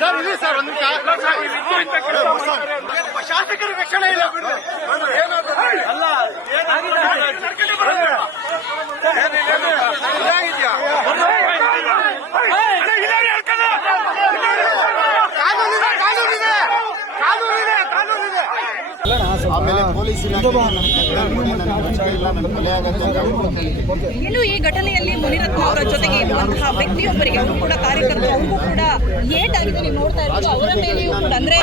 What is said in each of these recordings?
Sir ಒಂದು ಶಾಸಕರ ರಕ್ಷಣೆ ಇಲ್ಲ. ಆಮೇಲೆ ಪೊಲೀಸ್ ಇನ್ನು ಈ ಘಟನೆಯಲ್ಲಿ ಮುನಿರತ್ನ ಅವರ ಜೊತೆಗೆ ಇರುವಂತಹ ವ್ಯಕ್ತಿಯೊಬ್ಬರಿಗೆ ಅವರು ಕೂಡ ಕಾರ್ಯಕರ್ತರು ಅವ್ರಿಗೂ ಕೂಡ ಏಟಾಗಿದೆ. ನೀವು ನೋಡ್ತಾ ಇರೋದು ಅವರ ಮೇಲೆಯೂ ಕೂಡ ಅಂದ್ರೆ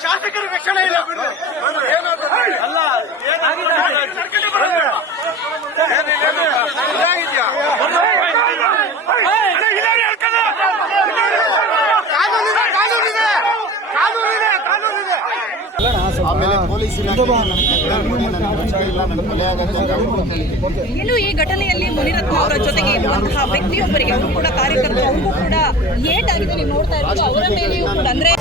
ಶಾಸಕರ ರಕ್ಷಣೆ ಇಲ್ಲ. ಆಮೇಲೆ ಪೊಲೀಸ್ ಇನ್ನು ಈ ಘಟನೆಯಲ್ಲಿ ಮುನಿರತ್ನ ಅವರ ಜೊತೆಗೆ ಇರುವಂತಹ ವ್ಯಕ್ತಿಯೊಬ್ಬರಿಗೆ ಅವರು ಕೂಡ ಕಾರ್ಯಕರ್ತರು ಅವ್ರಿಗೂ ಕೂಡ ಏಟಾಗಿದೆ. ನೀವು ನೋಡ್ತಾ ಇರೋದು ಅವರ ಮೇಲೆಯೂ ಕೂಡ ಅಂದ್ರೆ